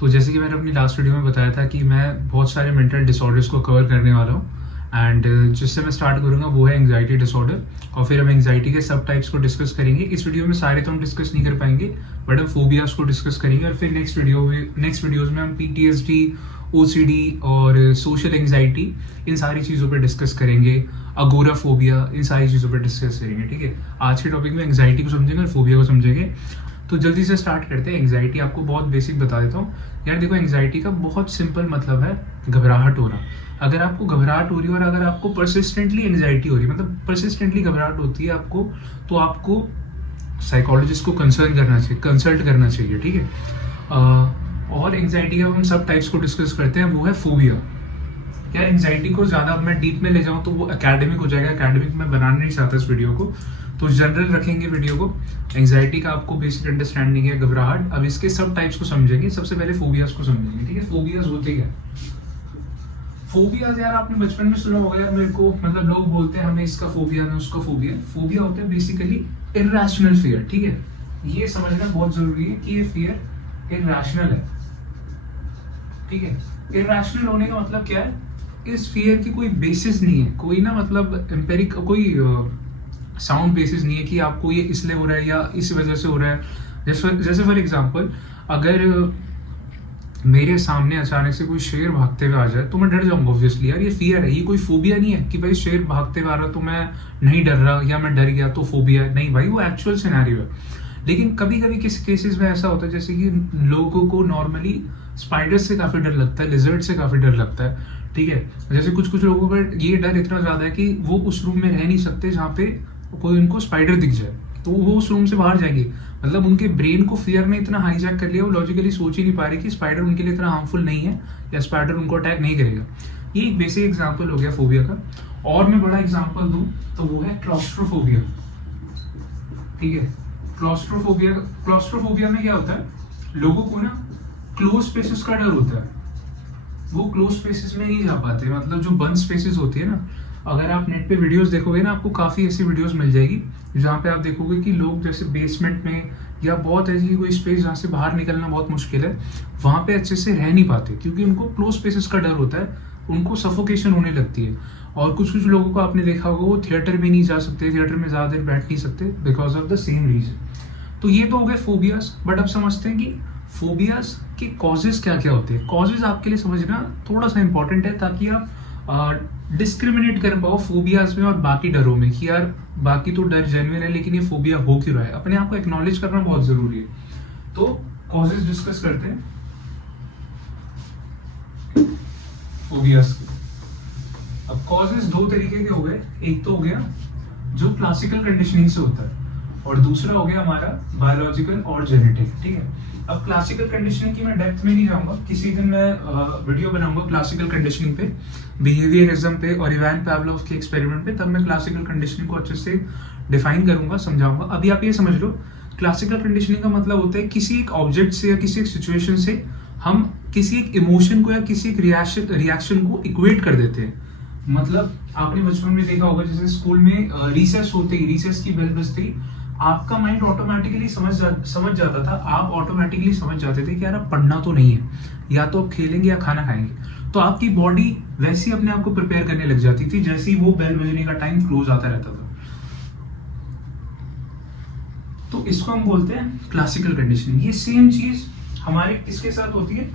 तो जैसे कि मैंने अपनी लास्ट वीडियो में बताया था कि मैं बहुत सारे मेंटल डिसऑर्डर्स को कवर करने वाला हूँ एंड जिससे मैं स्टार्ट करूँगा वो है एंग्जाइटी डिसऑर्डर। और फिर हम एंग्जाइटी के सब टाइप्स को डिस्कस करेंगे। इस वीडियो में सारे तो हम डिस्कस नहीं कर पाएंगे, बट हम फोबियाज को डिस्कस करेंगे। और फिर नेक्स्ट वीडियोज में हम पीटीएसडी, ओसीडी और सोशल एंग्जाइटी, इन सारी चीज़ों पर डिस्कस करेंगे। अगोराफोबिया, इन सारी चीज़ों पर डिस्कस करेंगे। ठीक है, आज के टॉपिक में एंग्जाइटी को समझेंगे और फोबिया को समझेंगे। तो जल्दी से स्टार्ट करते हैं। एंग्जाइटी आपको बहुत बेसिक बता देता हूँ यार। देखो, एंग्जाइटी का बहुत सिंपल मतलब है घबराहट होना। अगर आपको घबराहट हो रही है और अगर आपको परसिस्टेंटली एंग्जाइटी हो रही है, मतलब परसिस्टेंटली घबराहट होती है आपको, तो आपको साइकोलॉजिस्ट को कंसल्ट करना चाहिए। ठीक है। और एंग्जाइटी का हम सब टाइप्स को डिस्कस करते हैं, वो है फोबिया। क्या एंग्जाइटी को ज़्यादा मैं डीप में ले जाऊँ तो वो एकेडमिक हो जाएगा। एकेडमिक में बनाना नहीं चाहता इस वीडियो को, तो जनरल रखेंगे वीडियो को। एंग्जाइटी का आपको बेसिक अंडरस्टैंडिंग है, घबराहट। अब इसके सब टाइप्स को समझेंगे। सबसे पहले फोबियाज को समझेंगे। ठीक है, फोबियाज होते क्या? फोबियाज यार आपने बचपन में सुना होगा यार, मेरे को मतलब लोग बोलते हैं हमें इसका फोबिया, हमें उसका फोबिया। फोबिया होता है बेसिकली इर्रेशनल फियर। ठीक है, ये समझना बहुत जरूरी है कि ये फियर इर्रेशनल है। ठीक है, इर्रेशनल होने का मतलब क्या है? इस फियर की कोई बेसिस नहीं है, कोई ना मतलब एम्पेरिक कोई साउंड बेसिस नहीं है कि आपको ये इसलिए हो रहा है या इस वजह से हो रहा है। जैसे फॉर एग्जांपल, अगर मेरे सामने अचानक से कोई शेर भागते हुए आ जाए तो मैं डर जाऊंगा ऑब्वियसली। यार ये फियर है, ये कोई फोबिया नहीं है कि भाई शेर भागते हुए आ रहा तो मैं नहीं डर रहा या मैं डर गया तो फोबिया है। नहीं भाई, वो एक्चुअल सिनेरियो है। लेकिन कभी कभी किसी केसेस में ऐसा होता है, जैसे कि लोगों को नॉर्मली स्पाइडर से काफी डर लगता है, लिजर्ड से काफी डर लगता है। ठीक है, जैसे कुछ लोगों का ये डर इतना ज्यादा है कि वो उस रूम में रह नहीं सकते जहाँ पे कोई उनको स्पाइडर दिख जाए, तो वो उस रूम से बाहर जाएंगे। मतलब उनके ब्रेन को फियर ने इतना हाईजैक कर लिया, वो लॉजिकली सोच ही नहीं पा रही कि स्पाइडर उनके लिए इतना हार्मफुल नहीं है या स्पाइडर उनको अटैक नहीं करेगा। ये एक बेसिक एग्जांपल हो गया फोबिया का। और मैं बड़ा एग्जांपल दूं तो वो है क्लॉस्ट्रोफोबिया। ठीक है, क्लॉस्ट्रोफोबिया में क्या होता है, लोगों को ना क्लोज स्पेसेस का डर होता है। वो क्लोज स्पेसेस में नहीं जा पाते, मतलब जो बंद स्पेसेस होती है ना। अगर आप नेट पे वीडियोस देखोगे ना, आपको काफी ऐसी वीडियोस मिल जाएगी जहाँ पे आप देखोगे कि लोग जैसे बेसमेंट में या बहुत ऐसी कोई स्पेस जहाँ से बाहर निकलना बहुत मुश्किल है, वहां पे अच्छे से रह नहीं पाते क्योंकि उनको क्लोज स्पेसेस का डर होता है। उनको सफोकेशन होने लगती है। और कुछ लोगों को आपने देखा होगा, वो थिएटर में नहीं जा सकते, थिएटर में ज्यादा देर बैठ नहीं सकते because of the same reason. तो ये तो हो गए फोबियाज। बट अब समझते हैं कि फोबियाज के कॉजेज क्या क्या होते हैं। कॉजेज आपके लिए समझना थोड़ा सा इंपॉर्टेंट है, ताकि आप डिस्क्रिमिनेट कर पाओ फोबियाज में और बाकी डरों में, कि यार बाकी तो डर जेन्युइन है लेकिन ये फोबिया हो क्यों रहा है। अपने आप को एक्नॉलेज करना बहुत जरूरी है। तो कॉजेज डिस्कस करते हैं फोबियाज के। अब कॉजेज दो तरीके के हो गए। एक तो हो गया जो क्लासिकल कंडीशनिंग से होता है, और दूसरा हो गया हमारा बायोलॉजिकल और जेनेटिक। ठीक है, अब क्लासिकल कंडीशनिंग की मैं डेप्थ में नहीं जाऊंगा, किसी दिन मैं वीडियो बनाऊंगा क्लासिकल कंडीशनिंग पे, बिहेवियरिज्म पे और इवान पावलोव के एक्सपेरिमेंट पे। तब मैं क्लासिकल कंडीशनिंग को अच्छे से डिफाइन करूंगा, समझाऊंगा। अभी आप ये समझ लो, क्लासिकल कंडीशनिंग का मतलब होता है किसी एक ऑब्जेक्ट से या किसी एक सिचुएशन से हम किसी एक इमोशन को या किसी एक रिएक्शन को इक्वेट कर देते हैं। मतलब आपने बचपन में देखा होगा, जैसे स्कूल में रिसेस होते ही, रिसेस की बेल बजते ही आपका माइंड ऑटोमेटिकली समझ जाता था। आप ऑटोमेटिकली समझ जाते थे कि यार अब पढ़ना तो नहीं है, या तो अब खेलेंगे या खाना खाएंगे। तो आपकी बॉडी वैसे ही अपने आप को प्रिपेयर करने लग जाती थी जैसे ही वो बेल बजने का टाइम क्लोज आता रहता था। तो इसको हम बोलते हैं क्लासिकल कंडीशनिंग। ये सेम चीज हमारे किसके साथ होती है?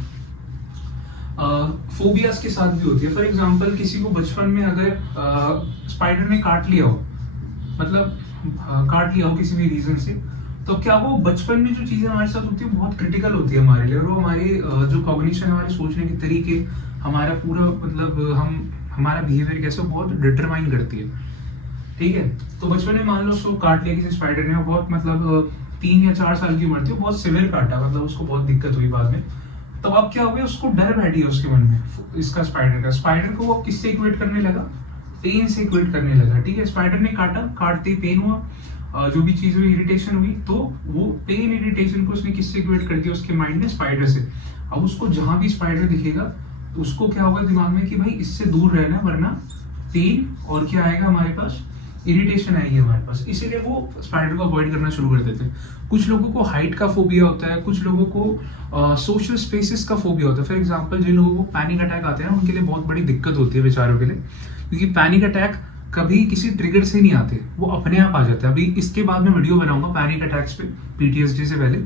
फोबियाज के साथ भी होती है। फॉर एग्जाम्पल, किसी को बचपन में अगर स्पाइडर ने काट लिया हो, मतलब काट लिया हो किसी भी रीजन से, तो क्या वो बचपन में जो चीजें हमारे साथ होती है बहुत क्रिटिकल होती है हमारे लिए, और वो हमारी जो कॉग्निशन, हमारे सोचने के तरीके, हमारा पूरा मतलब हमारा बिहेवियर कैसे बहुत डिटरमाइन करती है। ठीक है, तो बचपन में मान लो उसको काट लिया किसी स्पाइडर ने, बहुत मतलब 3 या 4 साल की उम्र थी, बहुत सिवियर काटा, मतलब उसको बहुत दिक्कत हुई बाद में। तो अब क्या हो गया, उसको डर बैठ गया उसके मन में इसका, स्पाइडर को वो किससे इक्वेट करने लगा? पेन से इक्वेट करने लगा। ठीक है, स्पाइडर ने काटा, काटते पेन हुआ, जो भी चीज हुई, इरिटेशन हुई, तो वो पेन इरिटेशन को उसने किससे इक्वेट कर दिया उसके माइंड ने? स्पाइडर से। अब उसको जहां भी स्पाइडर दिखेगा तो उसको क्या होगा दिमाग में कि भाई इससे दूर रहना, वरना पेन और क्या आएगा हमारे पास? इरिटेशन आएगी हमारे पास, इसीलिए वो स्पाइडर को अवॉइड करना शुरू कर देते हैं। कुछ लोगों को हाइट का फोबिया होता है, कुछ लोगों को सोशल स्पेसेस का फोबिया होता है। फॉर एग्जांपल जिन लोगों को पैनिक अटैक आते हैं ना, उनके लिए बहुत बड़ी दिक्कत होती है बेचारों के लिए, क्योंकि पैनिक अटैक कभी किसी ट्रिगर से नहीं आते, वो अपने आप आ जाते हैं। अभी इसके बाद मैं वीडियो बनाऊंगा पैनिक अटैक्स पे, पीटीएसडी से पहले।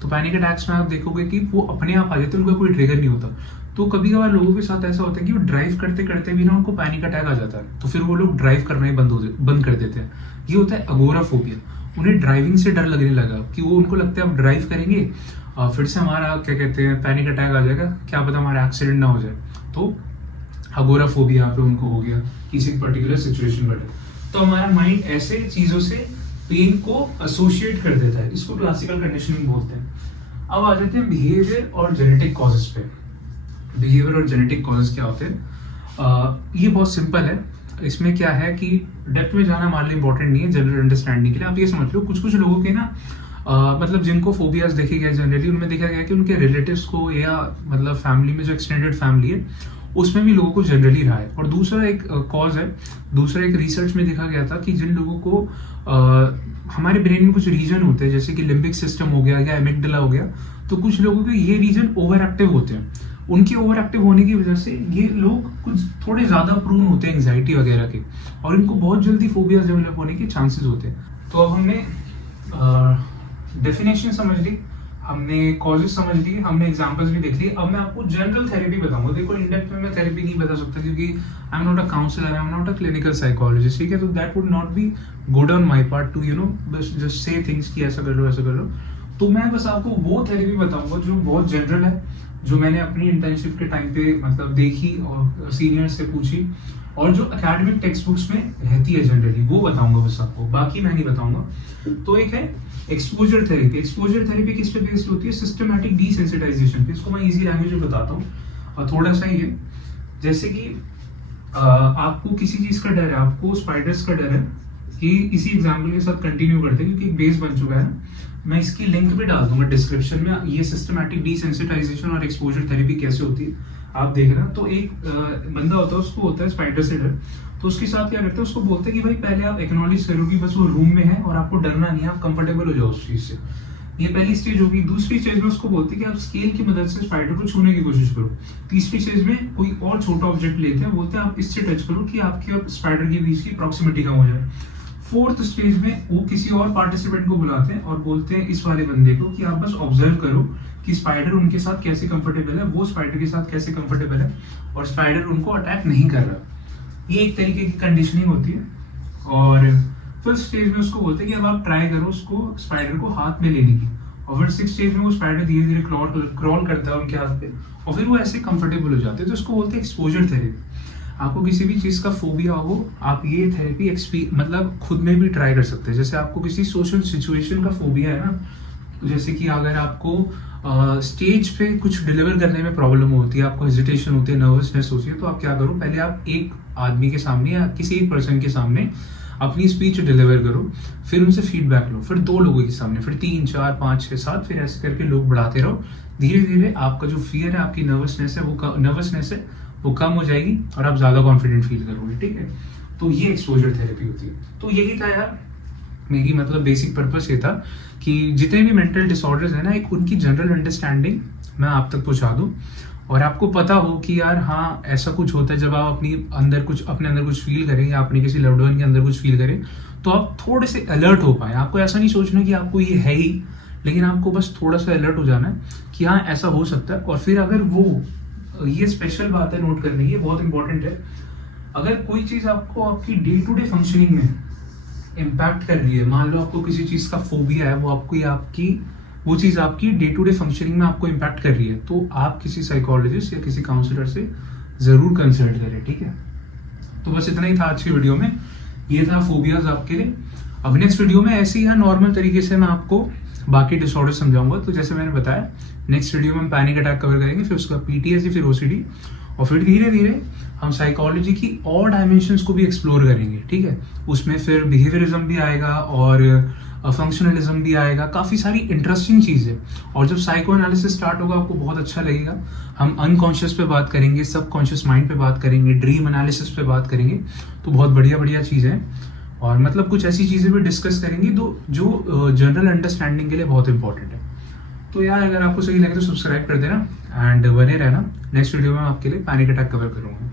तो पैनिक अटैक्स में आप देखोगे कि वो अपने आप आ जाते हैं, उनका कोई ट्रिगर नहीं होता। तो कभी कभार लोगों के साथ ऐसा होता है कि वो ड्राइव करते करते भी ना उनको पैनिक अटैक आ जाता है, तो फिर वो लोग ड्राइव करना ही बंद कर देते हैं। ये होता है अगोराफोबिया। उन्हें ड्राइविंग से डर लगने लगा कि वो, उनको लगता है अब ड्राइव करेंगे फिर से हमारा क्या कहते हैं पैनिक अटैक आ जाएगा, क्या पता हमारा एक्सीडेंट ना हो जाए। तो अगोराफोबिया यहाँ पे उनको हो गया किसी पर्टिकुलर सिचुएशन में। तो हमारा माइंड ऐसे चीजों से पेन को एसोसिएट कर देता है, इसको क्लासिकल कंडीशनिंग बोलते हैं। अब आ जाते हैं बिहेवियर और जेनेटिक कॉजेस पे। बिहेवियर और जेनेटिक कॉजेस क्या होते हैं? ये बहुत सिंपल है। इसमें क्या है कि डेप्थ में जाना हमारे लिए इंपॉर्टेंट नहीं है, जनरल अंडरस्टैंडिंग के लिए आप ये समझ लो, कुछ कुछ लोगों के ना मतलब जिनको फोबियाज देखे गए जनरली, उनमें देखा गया कि उनके रिलेटिव्स को या मतलब फैमिली में जो एक्सटेंडेड फैमिली है उसमें भी लोगों को जनरली रहा है। और दूसरा एक कॉज है, दूसरा एक रिसर्च में देखा गया था कि जिन लोगों को हमारे ब्रेन में कुछ रीजन होते हैं, जैसे कि लिम्बिक सिस्टम हो गया या एमिगडाला हो गया, तो कुछ लोगों के ये रीजन ओवर एक्टिव होते हैं। उनके ओवर एक्टिव होने की वजह से ये लोग कुछ थोड़े ज्यादा प्रून होते हैं एंग्जाइटी वगैरह के, और इनको बहुत जल्दी फोबियाज डेवलप होने के चांसेस होते हैं। तो अब हमने डेफिनेशन समझ ली, हमने कॉजेस समझ लिए, हमने एग्जांपल्स भी देख लिए। अब मैं आपको जनरल थेरेपी बताऊंगा। देखो इन डेप्थ में मैं थेरेपी नहीं बता सकता क्योंकि I am not a counsellor, I am not a clinical psychologist, ठीक है। तो that would not be good on my part to just say things कि ऐसा कर लो ऐसा कर लो। तो मैं बस आपको वो थेरेपी बताऊंगा जो बहुत जनरल है, जो मैंने अपनी इंटर्नशिप के टाइम पे मतलब देखी और सीनियर्स से पूछी, और जो एकेडमिक टेक्स्ट बुक्स में रहती है जनरली, वो बताऊंगा बस आपको, बाकी मैं नहीं बताऊंगा। तो एक है एक्सपोजर थेरेपी। एक्सपोजर थेरेपी किस पे बेस्ड होती है? सिस्टमेटिक डीसेंसिटाइजेशन पे। इसको मैं इजी लैंग्वेज में बताता हूँ और थोड़ा सा ही है। जैसे कि आपको किसी चीज का डर है, आपको स्पाइडर्स का डर है, कि इसी एग्जाम्पल के साथ कंटिन्यू करते हैं क्योंकि बेस बन चुका है। मैं इसकी लिंक भी डाल दूंगा डिस्क्रिप्शन में, ये सिस्टमेटिक डीसेंसिटाइजेशन और एक्सपोजर थेरेपी कैसे होती है आप देखना। तो एक बंदा होता है, उसको होता है स्पाइडर से डर, तो उसके साथ क्या करते हैं, उसको बोलते हैं कि भाई पहले आप एक्नॉलेज करो कि बस वो रूम में है और आपको डरना नहीं है, आप कंफर्टेबल हो जाओ उस चीज से। ये पहली स्टेज होगी। दूसरी स्टेज में उसको बोलते हैं कि आप स्केल की मदद से स्पाइडर को छूने की कोशिश करो। तीसरी स्टेज में कोई और छोटा ऑब्जेक्ट लेते हैं, बोलते हैं आप इससे टच करो कि आपके और स्पाइडर के बीच की प्रॉक्सिमिटी कम हो जाए। फोर्थ स्टेज में वो किसी और पार्टिसिपेंट को बुलाते हैं और बोलते हैं इस वाले बंदे को कि आप बस ऑब्जर्व करो कि स्पाइडर उनके साथ कैसे कंफर्टेबल है, वो स्पाइडर के साथ कैसे कंफर्टेबल है, और स्पाइडर उनको अटैक नहीं कर रहा। ये एक तरीके की कंडीशनिंग होती है। और फिफ्थ स्टेज में उसको बोलते हैं कि अब आप ट्राई करो उसको स्पाइडर को हाथ में लेने की, और फिर सिक्स स्टेज में वो स्पाइडर धीरे धीरे क्रॉल करता है उनके हाथ पे, और फिर वो ऐसे कंफर्टेबल हो जाते हैं। तो इसको बोलते हैं एक्सपोजर थेरेपी। आपको किसी भी चीज का फोबिया हो, आप ये थेरेपी मतलब खुद में भी ट्राई कर सकते हैं। जैसे आपको किसी सोशल सिचुएशन का फोबिया है ना, जैसे कि अगर आपको स्टेज पे कुछ डिलीवर करने में प्रॉब्लम होती है, आपको हेजिटेशन होती है, नर्वसनेस होती है, तो आप क्या करो, पहले आप एक आदमी के सामने या किसी एक पर्सन के सामने अपनी स्पीच डिलीवर करो, फिर उनसे फीडबैक लो, फिर 2 लोगों के सामने, फिर 3, 4, 5, 6, 7, फिर ऐसे करके लोग बढ़ाते रहो। धीरे धीरे आपका जो फियर है, आपकी नर्वसनेस है वो कम हो जाएगी और आप ज्यादा कॉन्फिडेंट फील करोगे, ठीक है। तो ये एक्सपोजर थेरेपी होती है। तो यही था यार, मेरी मतलब बेसिक पर्पस ये था कि जितने भी मेंटल डिसऑर्डर्स है ना, एक उनकी जनरल अंडरस्टैंडिंग मैं आप तक पहुंचा दूं, और आपको पता हो कि यार हाँ ऐसा कुछ होता है। जब आप अपने अंदर कुछ फील करें या अपने किसी लव्ड वन के अंदर कुछ फील करें, तो आप थोड़े से अलर्ट हो पाए। आपको ऐसा नहीं सोचना कि आपको ये है ही, लेकिन आपको बस थोड़ा सा अलर्ट हो जाना है कि हाँ ऐसा हो सकता है। और फिर अगर वो, ये स्पेशल बात है नोट करने की, बहुत इंपॉर्टेंट है, अगर कोई चीज आपको आपकी डे टू डे फंक्शनिंग में इम्पैक्ट कर रही है, मान लो आपको किसी चीज का फोबिया है, वो चीज आपकी डे टू डे फंक्शनिंग में आपको इम्पैक्ट कर रही है, तो आप किसी साइकोलॉजिस्ट या किसी काउंसलर से जरूर कंसल्ट करें, ठीक है। तो बस इतना ही था आज की वीडियो में, ये था फोबियाज आपके लिए। अब नेक्स्ट वीडियो में ऐसे ही नॉर्मल तरीके से मैं आपको बाकी डिसऑर्डर समझाऊंगा। तो जैसे मैंने बताया, नेक्स्ट वीडियो में हम पैनिक अटैक कवर करेंगे, फिर उसका पीटीएसडी, फिर ओसीडी, और फिर धीरे धीरे हम साइकोलॉजी की और डायमेंशंस को भी एक्सप्लोर करेंगे, ठीक है। उसमें फिर बिहेवियरिज्म भी आएगा और फंक्शनलिज्म भी आएगा, काफी सारी इंटरेस्टिंग चीज है। और जब साइको एनालिसिस स्टार्ट होगा आपको बहुत अच्छा लगेगा। हम अनकॉन्शियस पे बात करेंगे, सबकॉन्शियस माइंड पे बात करेंगे, ड्रीम एनालिसिस पे बात करेंगे, तो बहुत बढ़िया बढ़िया चीज है। और मतलब कुछ ऐसी चीज़ें भी डिस्कस करेंगे जो जनरल अंडरस्टैंडिंग के लिए बहुत इंपॉर्टेंट है। तो यार अगर आपको सही लगे तो सब्सक्राइब कर देना एंड बने रहना। नेक्स्ट वीडियो में आपके लिए पैनिक अटैक कवर करूँगा।